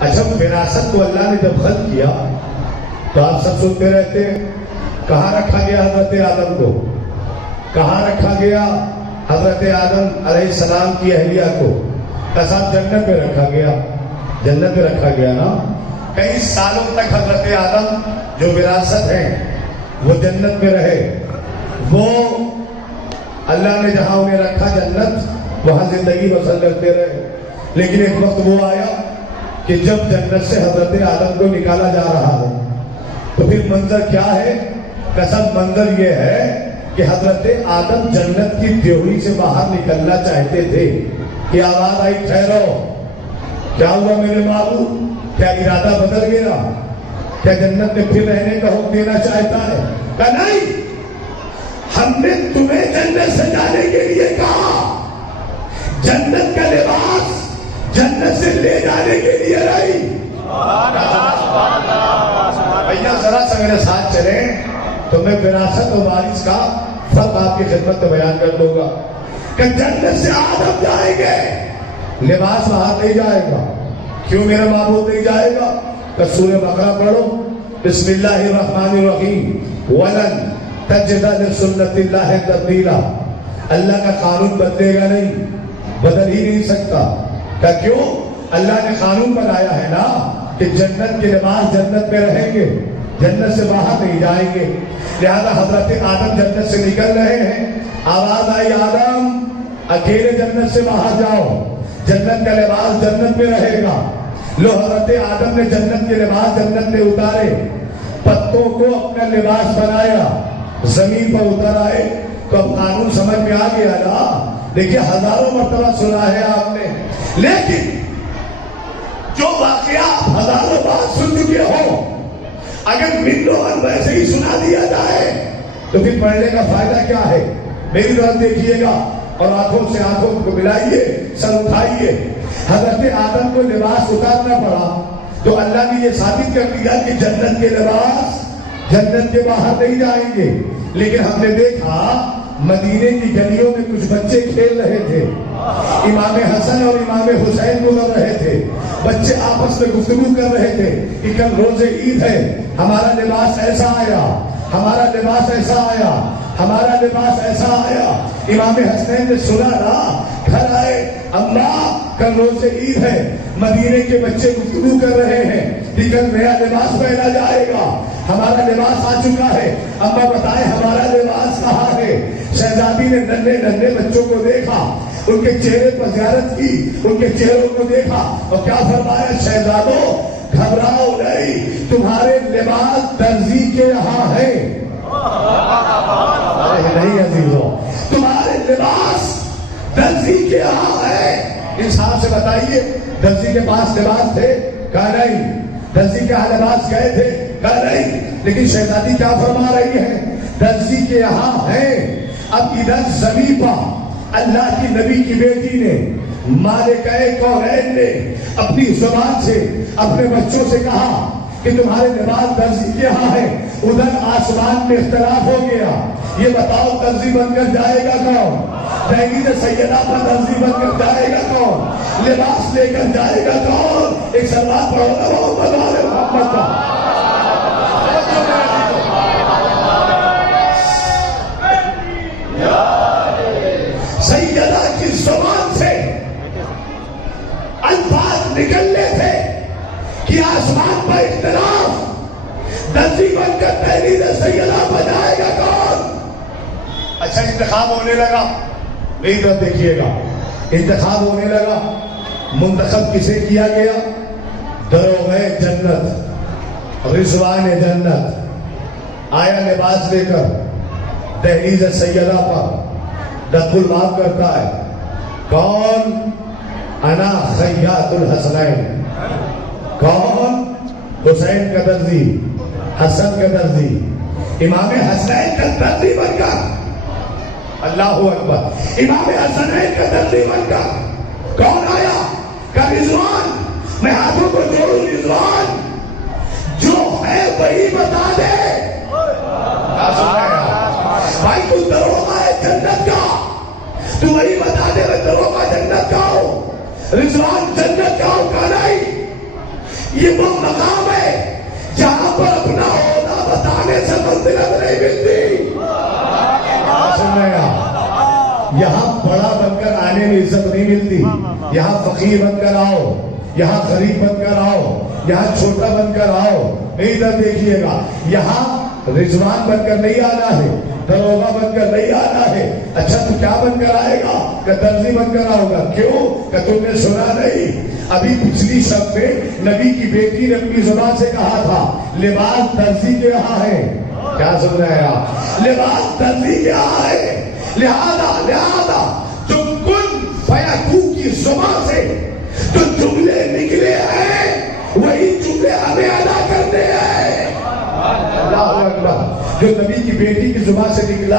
اچھا وراثت کو اللہ نے جب خلق کیا تو آپ سب سنتے رہتے ہیں کہاں رکھا گیا حضرت آدم کو؟ کہاں رکھا گیا حضرت آدم علیہ السلام کی اہلیہ کو؟ صاحب جنت میں رکھا گیا، جنت میں رکھا گیا نا۔ کئی سالوں تک حضرت آدم جو وراثت ہے وہ جنت میں رہے، وہ اللہ نے جہاں انہیں رکھا جنت وہاں زندگی بسر کرتے رہے۔ لیکن ایک وقت وہ آیا کہ جب جنت سے حضرت آدم کو نکالا جا رہا ہے تو پھر منظر کیا ہے؟ قسم منظر یہ ہے کہ حضرت آدم جنت کی ڈیوڑی سے باہر نکلنا چاہتے تھے کہ آواز آئی ٹھہرو، کیا ہوا میرے معبود؟ کیا ارادہ بدل گیا؟ کیا جنت میں پھر رہنے کا حکم دینا چاہتا ہے؟ کہا نہیں، ہم نے تمہیں جنت سے جانے کے لیے کہا، جنت کا لباس جنت سے لے جانے کے لیے رہی۔ بھیا ذرا سا میرے ساتھ چلیں تو میں وراثت و وارث کا فرق آپ کی خدمت میں بیان کر دوں گا کہ جنت سے آدم جائیں گے، لباس باہر نہیں جائے گا۔ کیوں میرا معبود نہیں جائے گا؟ کہ سورہ بقرہ پڑھو، بسم اللہ الرحمن الرحیم، وَلَن تَجِدَ لِسُنَّتِ اللَّهِ تَبْدِيلًا، اللہ کا قانون بدلے گا نہیں، بدل ہی نہیں سکتا۔ کہ کیوں؟ اللہ نے قانون بنایا ہے نا کہ جنت کے لباس جنت میں رہیں گے، جنت سے باہر نہیں جائیں گے۔ لہذا حضرت آدم جنت سے نکل رہے ہیں، آواز آئی آدم اکیلے جنت سے باہر جاؤ، جنت کا لباس جنت میں رہے گا۔ لو حضرت آدم نے جنت کے لباس جنت میں اتارے، پتوں کو اپنا لباس بنایا، زمین پر اتر آئے تو اب قانون سمجھ میں آ گیا نا۔ دیکھیے ہزاروں مرتبہ سنا ہے آپ نے، لیکن جو واقعہ ہزاروں بار سن چکے ہو اگر منو اور ویسے ہی سنا دیا جائے تو پھر پڑھنے کا فائدہ کیا ہے؟ میری طرف دیکھیے گا اور آنکھوں سے آنکھوں کو ملائیے، سر اٹھائیے۔ حضرت آدم کو لباس اتارنا پڑا تو اللہ نے یہ ثابت کر دیا کہ جنت کے لباس جنت کے باہر نہیں جائیں گے۔ لیکن ہم نے دیکھا مدینے کی گلیوں میں کچھ بچے کھیل رہے تھے، امام حسن اور امام حسین گزر رہے تھے، بچے آپس میں گفتگو کر رہے تھے کہ کل روز عید ہے، ہمارا لباس ایسا آیا، ہمارا لباس ایسا آیا، ہمارا لباس ایسا آیا۔ امام حسین نے سنا نا، گھر آئے، اماں کل روز عید ہے، مدینے کے بچے گفتگو کر رہے ہیں کہ کل نیا لباس پہنا جائے گا، ہمارا لباس آ چکا ہے، اماں بتائیں ہمارا لباس کہاں ہے؟ شہزادی نے ننھے ننھے بچوں کو دیکھا، ان کے چہرے پر زیارت کی، ان کے چہروں کو دیکھا اور کیا فرمایا؟ شہزادوں گھبراؤ نہیں، تمہارے لباس درزی کے یہاں ہے۔ نہیں عزیزوں، تمہارے لباس درزی کے یہاں ہے۔ انصاف سے بتائیے درزی کے پاس لباس تھے؟ کہا نہیں۔ درزی کے یہاں لباس گئے تھے؟ کہا نہیں۔ لیکن شہزادی کیا فرما رہی ہے؟ درزی کے یہاں ہے۔ اب ادھر زمین پر اللہ کی نبی کی بیٹی نے مالکہ کونین نے اپنی زبان سے اپنے بچوں سے کہا کہ تمہارے لباس درزی کے یہاں ہے۔ ادھر آسمان میں اختلاف ہو گیا، یہ بتاؤ درزی بن کر جائے گا کون؟ دہلیز سیدہ پر درزی بن کر جائے گا کون؟ لباس لے کر جائے گا کون؟ ایک سلوات پڑھو نا محمد آل محمد کا۔ سیدہ کی زبان سے الفاظ نکلنے تھے کہ آسمان پر اختلاف، درزی بن کر دہلیز سیدہ پر جائے گا کون؟ اچھا انتخاب ہونے لگا، میری طرف دیکھیے گا، انتخاب ہونے لگا۔ منتخب کسے کیا گیا؟ دروغ جنت، رضوان جنت آیا لباس لے کر دہلیز سیدہ پر دخل معاف کرتا ہے۔ کون؟ انا خیاط الحسنین۔ کون؟ حسین کا درزی، حسن کا درزی، امام حسنین کا درزی بن کر، اللہ اکبر، امام حسنین کا درزی بن کر کون آیا؟ کہ رضوان، میں ہاتھوں کو جوڑوں، رضوان جو ہے وہی بتا دے۔ بھائی تو دروغہ ہے جنت کا، تو وہی بتا دے میں دروغہ جنت کا ہوں۔ رضوان جنت کا ہوگا نہیں، یہ وہ مقام ہے جہاں پر اپنا عہدہ بتانے سے منزلت نہیں ملتی۔ سن رہے ہیں؟ یہاں بڑا بن کر آنے میں عزت نہیں ملتی، یہاں فقیر بن کر آؤ، یہاں غریب بن کر آؤ، یہاں چھوٹا بن کر آؤ، ادھر دیکھیے گا، یہاں رضوان بن کر نہیں آنا ہے، دروگا بن کر نہیں آنا ہے۔ اچھا تو کیا بن کر آئے گا؟ کہ درزی بن کر آؤ گا۔ کیوں؟ کہ تم نے سنا نہیں، ابھی پچھلی شب میں نبی کی بیٹی نے اپنی زبان سے کہا تھا لباس درزی کے یہاں ہے۔ کیا سن رہے ہیں آپ؟ لباس درزی کے یہاں ہے، لہذا جو کن فیکون کی زبان سے جو جملے نکلے ہیں وہی جملے ہمیں ادا کرنے ہیں۔ اللہ اکبر، جو نبی کی بیٹی کی زبان سے نکلا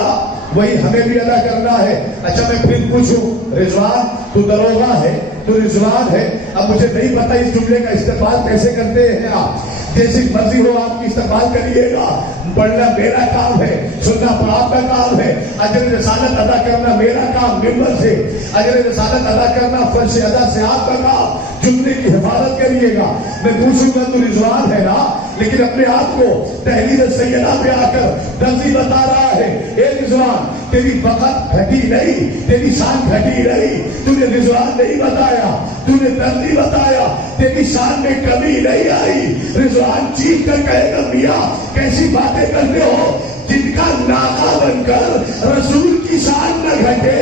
وہی ہمیں بھی ادا کرنا ہے۔ اچھا میں پھر پوچھوں، رضوان تو دروگا ہے، تو رضوان ہے، اب مجھے نہیں پتا اس جملے کا استعمال کیسے کرتے ہیں آپ، جیسی مرضی ہو آپ کی استعمال کریے گا۔ پڑھنا میرا کام ہے، سننا آپ کا کام ہے، اجر رسالت ادا کرنا میرا کام ممبر سے، اجر رسالت ادا کرنا فرض ادا سے آپ کا کام۔ جملے کی حفاظت کریے گا۔ میں پوچھوں گا تو رضوان ہے نا، لیکن اپنے آپ کو تحریر سیدہ پہ آ کر درزی بتا رہا ہے، اے رضوان تیری وقت گھٹی نہیں، تیری شان گھٹی نہیں، تو نے رضوان نہیں بتایا، تو نے درزی بتایا، تیری شان میں کمی نہیں آئی۔ رضوان چیخ کر کہے گا میاں کیسی باتیں کرتے ہو، جن کا ناقہ بن کر رسول کی شان نہ گھٹے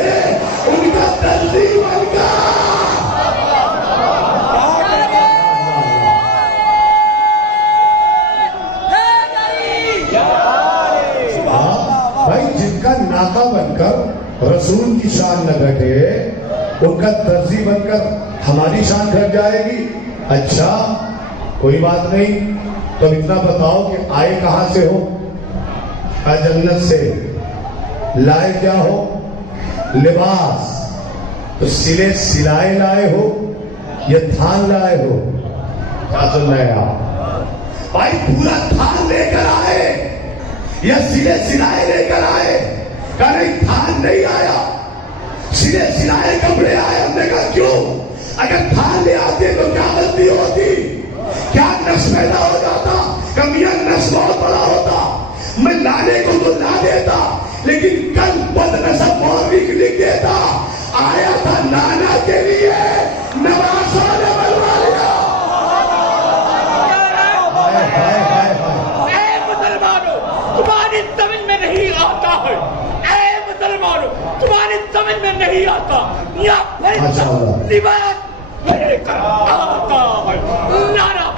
ان کا درزی بن کر۔ ناقہ بن کر رسول کی شان نہ گھٹے ان کا درزی بن کر ہماری شان گھٹ جائے گی۔ اچھا کوئی بات نہیں، تو اتنا بتاؤ کہ آئے کہاں سے ہو؟ جنت سے۔ لائے کیا ہو؟ لباس۔ تو سلے سلائے لائے ہو یا تھان لائے ہو؟ کیا سن رہے ہیں آپ؟ بھائی پورا تھان لے کر آئے یا سلے سلائے لے کر آئے؟ کہا نہیں تھان نہیں آیا، سلے سلائے کپڑے آئے۔ ہم نے کہا کیوں؟ اگر تھان لے آتے تو کیا غلطی ہوتی، کیا نقص پیدا ہو جاتا، کمیاں نقص بہت بڑا ہوتا، میں لانے کو تو لا دیتا، لیکن کل بد نصب مورخ لکھ دیتا آیا تھا نانا کے لیے نواسا نے بلوا لیا۔ اے مسلمانوں تمہاری سمجھ میں نہیں آتا ہے، اے مسلمانوں تمہاری سمجھ میں نہیں آتا، یا پھر لباس لے کر آتا ہے نانا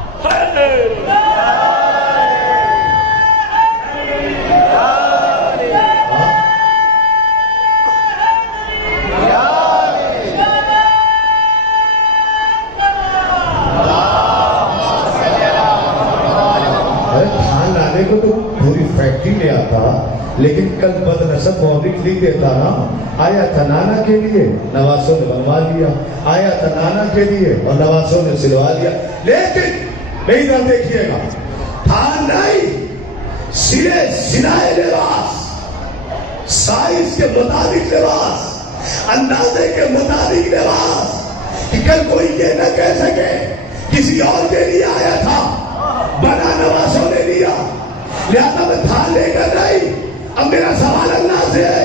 کو تو پوری فیکٹری لے آتا، لیکن کل بد نصب مورخ لکھ دیتا نا آیا تھا نانا کے لیے نواسوں نے بنوا لیا، آیا تھا نانا کے لیے اور نواسوں نے سلوا لیا۔ لیکن میری طرف دیکھیے گا، تھان نہیں، سلے سلائے لباس، سائز کے مطابق لباس، اندازے کے مطابق لباس، کہ کل کوئی یہ نہ کہہ سکے کسی اور کے لیے آیا تھا بنا نواسوں نے لیا، لہذا میں تھان لے کر نہیں۔ اب میرا سوال اللہ سے ہے،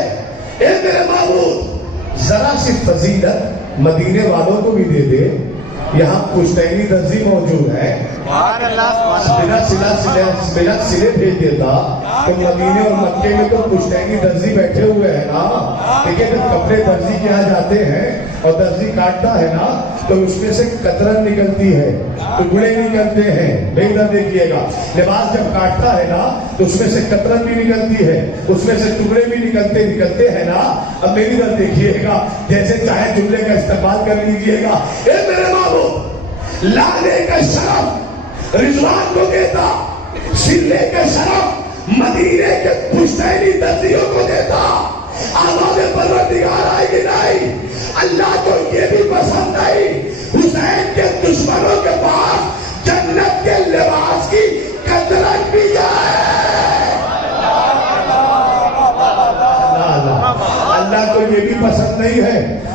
اے میرے معبود ذرا سی فضیلت مدینے والوں کو بھی دے دے، یہاں پشتینی درزی موجود ہے، بنا سلے بھیج دیتا تو مدینے اور مکے میں تو پشتینی درزی بیٹھے ہوئے ہیں نا، لیکن جب کپڑے درزی کے یہاں جاتے ہیں اور درزی کاٹتا ہے نا تو اس میں سے کترن نکلتی ہے، ٹکڑے نکلتے ہیں۔ نہیں ادھر دیکھیے گا، لباس جب کاٹتا ہے نا تو اس میں سے کترن بھی نکلتی ہے، اس میں سے ٹکڑے بھی نکلتے ہیں نا۔ اب میری ادھر دیکھیے گا، جیسے چاہے جملے کا استعمال کر لیجئے گا، اے میرے معبود لانے کا شرف رضوان کو دیتا، سلنے کا شرف مدینے کے پشتینی درزیوں کو دیتا، آواز پروردگار آئے گی نہیں۔ اللہ کو یہ بھی پسند نہیں حسین کے دشمنوں کے پاس جنت کے لباس کی کترن بھی ہے۔ اللہ کو یہ بھی پسند نہیں ہے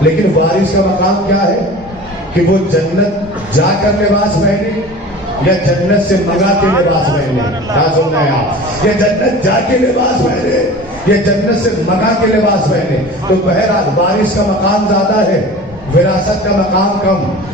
لیکن وارث کا مقام کیا ہے کہ وہ جنت جا کر لباس پہنے یا جنت سے منگا کے لباس پہنے. کیا سننا ہے آپ؟ یا جنت جا کے لباس پہنے یا جنت سے منگا کے لباس پہنے. تو بہرحال وارث کا مقام زیادہ ہے، وراثت کا مقام کم.